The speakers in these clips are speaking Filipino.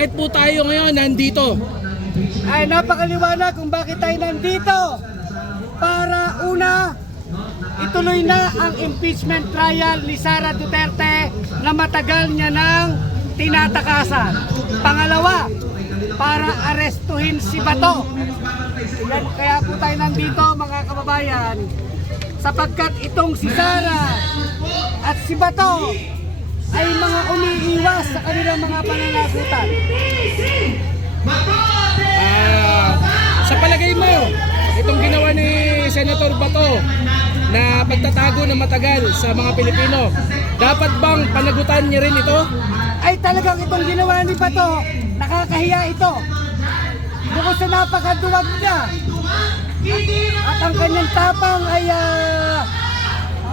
bakit po tayo ngayon nandito? Ay napakaliwanag kung bakit tayo nandito. Para una, ituloy na ang impeachment trial ni Sara Duterte na matagal niya nang tinatakasan. Pangalawa, para arestuhin si Bato. Kaya po tayo nandito mga kababayan, sapagkat itong si Sara at si Bato ay mga umiiwas sa kanilang mga pananagutan. Sa palagay mo, itong ginawa ni Senator Bato na pagtatago na matagal sa mga Pilipino, dapat bang panagutan niya rin ito? Ay talagang itong ginawa ni Bato, nakakahiya ito. Bukod sa napakaduwag niya, at ang kanyang tapang ay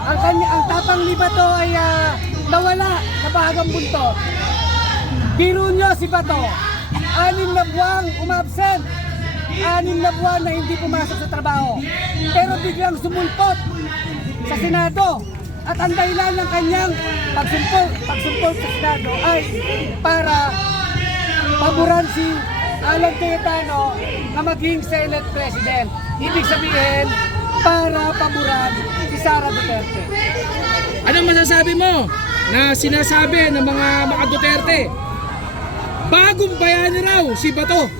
ang tapang ni Bato ay nawala sa bahagang buntot. Biro nyo si Bato, 6 na buwang umabsent, 6 na buwan na hindi pumasok sa trabaho, pero biglang sumulpot sa Senado. At ang dahilan ng kanyang pagsumpol sa Senado ay para paboran si Alan Cayetano na maging Senate President. Ibig sabihin, para paboran si Sara Duterte. Anong masasabi mo na sinasabi ng mga Duterte? Bagong bayani raw si Bato.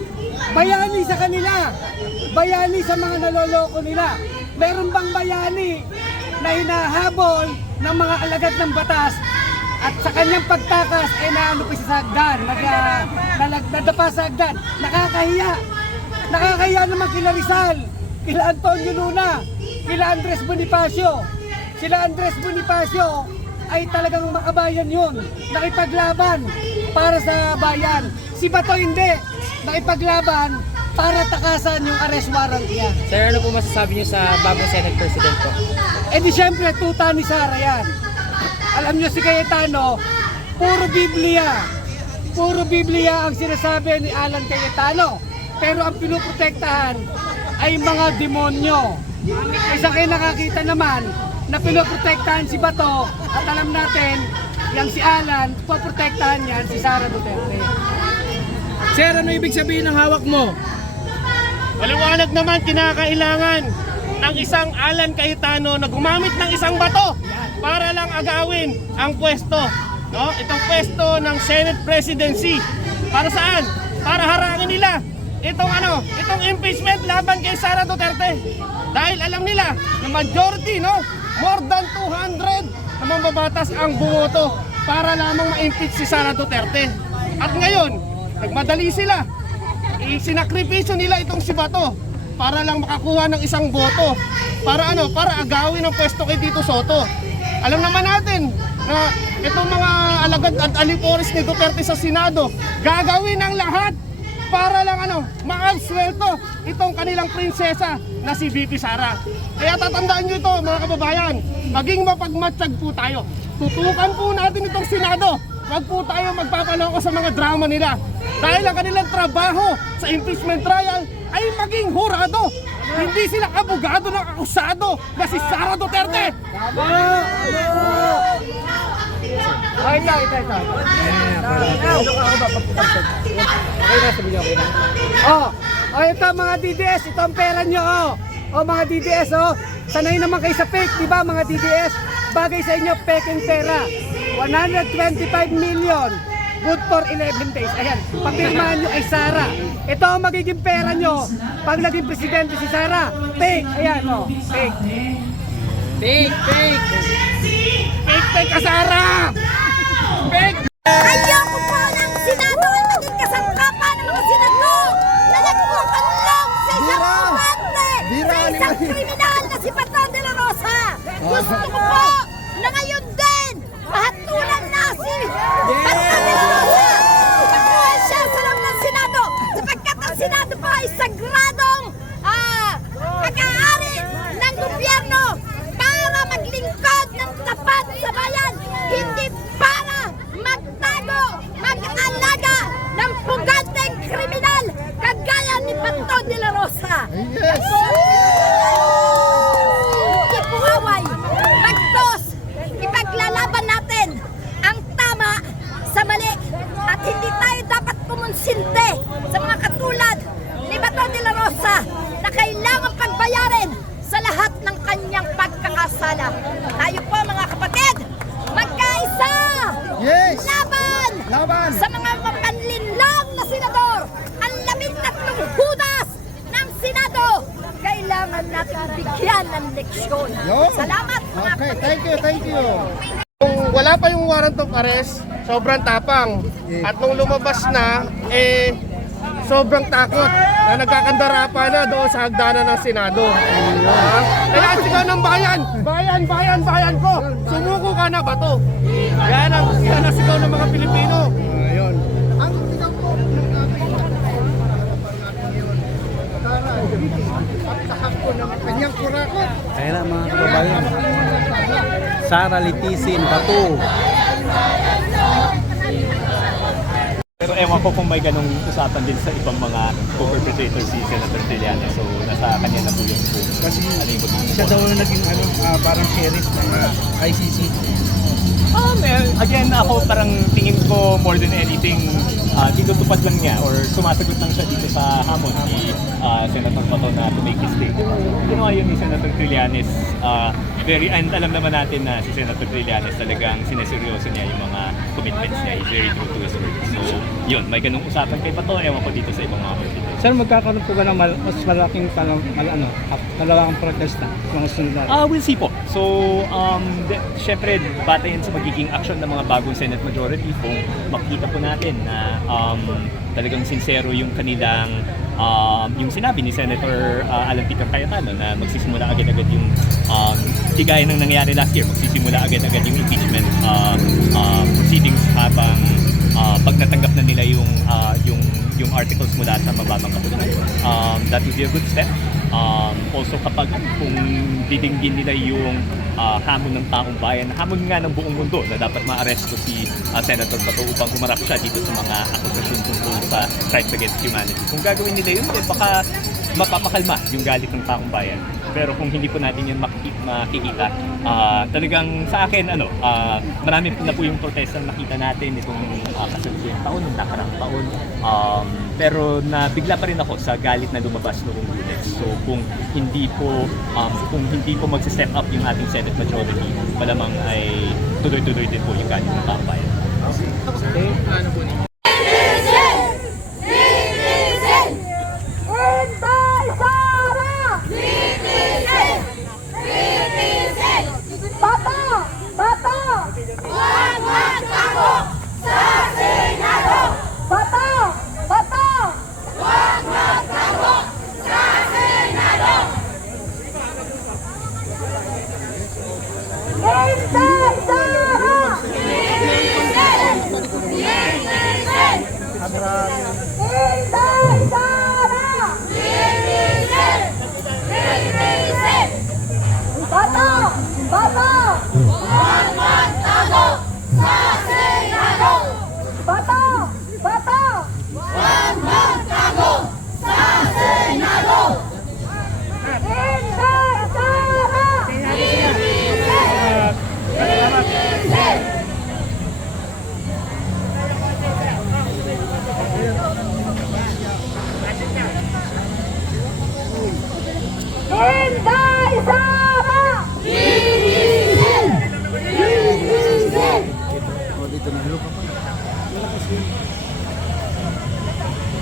Bayani sa kanila, bayani sa mga naloloko nila. Meron bang bayani na hinahabol ng mga alagad ng batas at sa kanyang pagtakas ay naanupis sa hagdan, nadapa sa hagdan? Nakakahiya. Nakakahiya naman kila Rizal, kila Antonio Luna, kila Andres Bonifacio. Sila Andres Bonifacio ay talagang makabayan yun, nakipaglaban para sa bayan. Si Bato hindi, nakipaglaban para takasan yung arrest warrant niya. Sir, ano po masasabi niyo sa bagong Senate President po? Eh di syempre, tuta ni Sara yan. Alam niyo si Cayetano, puro Biblia ang sinasabi ni Alan Cayetano. Pero ang pinoprotektahan ay mga demonyo. Isa kayo nakakita naman na pinoprotektahan si Bato at alam natin, yang si Alan, poprotektahan yan si Sara Duterte. Sir, ano ibig sabihin ng hawak mo? Maliwanag naman kinakailangan ng isang Alan Cayetano na gumamit ng isang bato para lang agawin ang pwesto. No? Itong pwesto ng Senate Presidency. Para saan? Para harangin nila itong impeachment laban kay Sara Duterte. Dahil alam nila na majority, no? More than 200 na mambabatas ang bumoto para lamang ma-impeach si Sara Duterte. At ngayon, nagmadali sila. Isinakripisyo nila itong si Bato para lang makakuha ng isang boto. Para para agawin ang pwesto kay Tito Soto. Alam naman natin na itong mga alagad at alipores ni Duterte sa Senado, gagawin ang lahat para lang maabsuelto itong kanilang prinsesa na si VP Sara. Kaya tatandaan nyo ito mga kababayan, maging mapagmatsyag po tayo. Tutukan po natin itong Senado. Wag po tayo magpapaloko sa mga drama nila. Dahil ang kanilang trabaho sa impeachment trial ay maging hurado. Hindi sila abogado ng akusado na si Sara Duterte. Ito mga DDS, ito ang pera nyo. Mga DDS, sanay naman kayo sa fake, di ba mga DDS? Bagay sa inyo, peking pera. 125 million, good for 11 days. Ayan, pagpirmahan nyo ay Sara. Ito ang magiging pera nyo pag naging presidente si Sara. Fake, ayan fake. Fake ka Sara! Fake! Ayoko po ng Senado at naging kasangkapan ng mga senador na nagpukanlong sa isang kumante, sa isang kriminal na si Bato de la Rosa. Gusto ko po na ngayon din mahatulan na si Bato de la Rosa. Makuha siya sa loob ng Senado sapagkat ang Senado po ay sagradong pag-aari ng gobyerno para maglingkod ng tapat sa bayan. bigyan ng leksyon. Yun. Salamat mga Okay, thank you. Kung wala pa yung warrant of arrest, sobrang tapang. At nung lumabas na, sobrang takot na nagkakandara pa na doon sa hagdanan ng Senado. Kaya ang sigaw ng bayan, bayan ko, sumuko ka na ba to? Yan ang sigaw ng mga Pilipino. Ang sigaw po at sa hapon ng kanyang kurakot. Kaya na mga kababayan, Sara Litisin Bato. Pero ewan ko kung may ganong usapan din sa ibang mga co-perpetrators si Senator Trillanes. So nasa kanya na po yung Kasi ano yung magiging siya daw naging parang sheriff ng ICC. Again, ako parang tingin ko more than anything, tinutupad lang niya or sumasagot lang siya dito sa hamon ni Senator Bato na to make his day. Ginawa yun ni Senator Trillanes, and alam naman natin na si Senator Trillanes talagang sineseryoso niya yung mga commitments niya. He's very true to his word. So yun, may ganung usapan kay Bato, ewan ko dito sa ibang mga perpetrators. Sir, magkakaroon po ba ng mas malaking malawakang protesta mga sunod na? We'll see po. So, syempre, batayan sa magiging action ng mga bagong Senate Majority kung makikita po natin na talagang sincero yung kanilang yung sinabi ni Senator Alan Peter Cayetano na magsisimula agad-agad yung di gaya ng nangyari last year, magsisimula agad-agad yung impeachment proceedings habang pag natanggap na nila yung articles mula sa mababang kapulunan. That would be a good step. Also kapag kung didinggin nila yung hamon ng taong bayan, hamon nga ng buong mundo na dapat maaresto si Senator Bato upang humarap siya dito sa mga akusasyon tungkol sa crimes against humanity. Kung gagawin nila yun, baka mapapakalma yung galit ng taong bayan. Pero kung hindi po natin yun makikita, talagang sa akin, marami na po yung protesta na nakita natin itong kasalukuyang taon, ng nakarang taon. Pero nabigla pa rin ako sa galit na lumabas noong Lunes. So kung hindi po magsi-step up yung ating Senate Majority, malamang ay tuloy-tuloy din po yung galit ng taong bayan.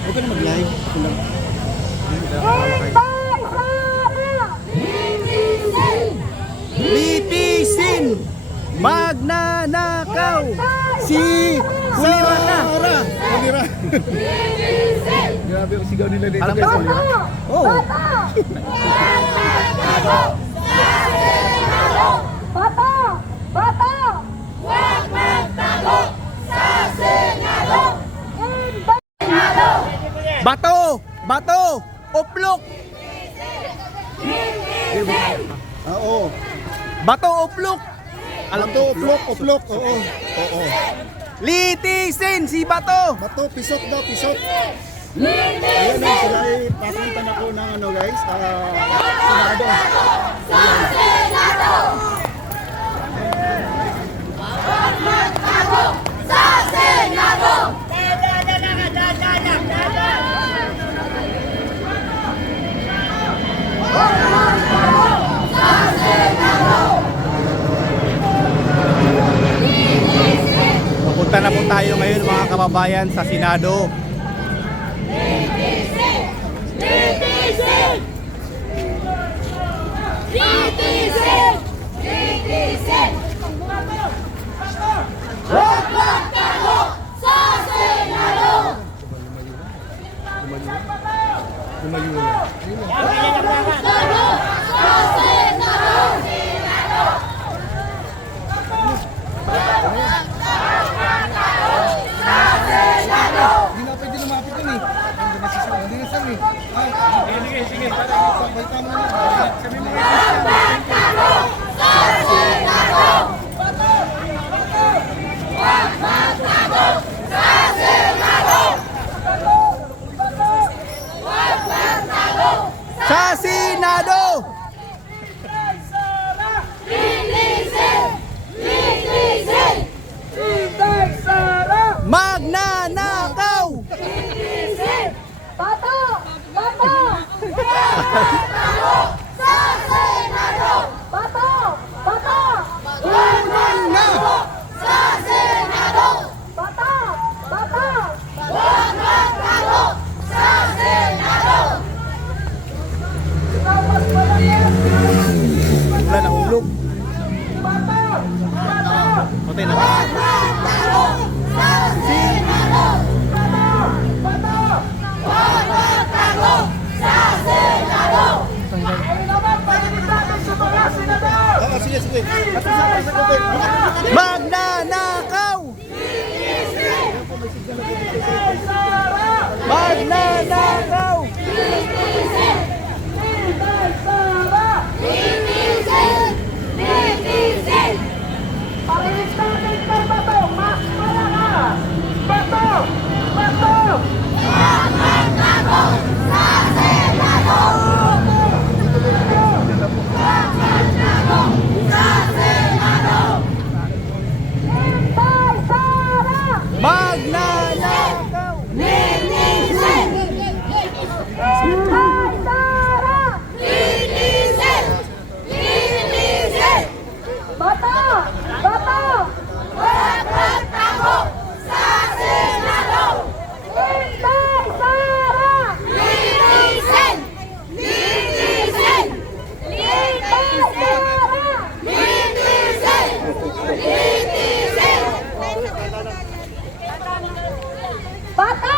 Huwag ka na mag-live. Ako lang. Litisin! Magnanakaw! Si Sara! Ulira! Grabe ang sigaw nila dito. Alam ka Ulira? Oo! Bato! Bato! Uplok! Oo. Bato! Uplok! Alam to, uplok, oo. Oo. Litisin! Si Bato! Bato, pisot daw, pisot. Ayan na, sila ay papunta na ko ng guys, Senado. Pupunta na po tayo ngayon mga kababayan sa Senado. Litisin! patay na. Oo, sige, sige. Magnanakaw! Magnanakaw! Magnanakaw! Bata!